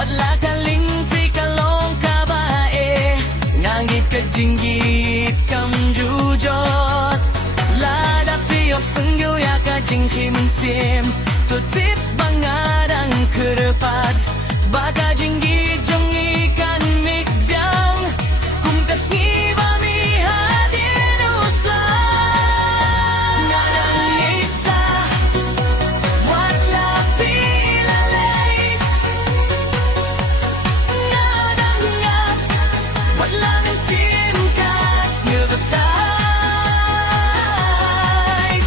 Wala kaling ti kalong kabae, ngangit ka jinggit kam jujot. Lada piyo sengyo ya ka jingkim sim, tutip bangarang kerepat. Baka jinggit jong ikan mikbyang, kumkas ngiba mi hadin uslan. Ngarang isa, wala pilalait. Ngarang nga, wala min simkas ngebatay.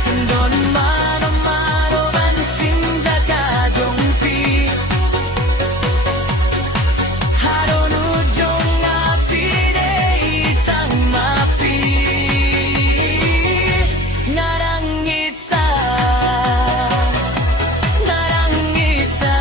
Tindon mano-mano ban simja ka jongpi. Haron ujong api de itang mapi. Ngarang isa, ngarang isa.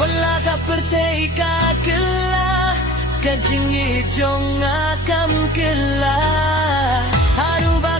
Wala ka percaya ka kela, kajing ijong akam kela. Haru ba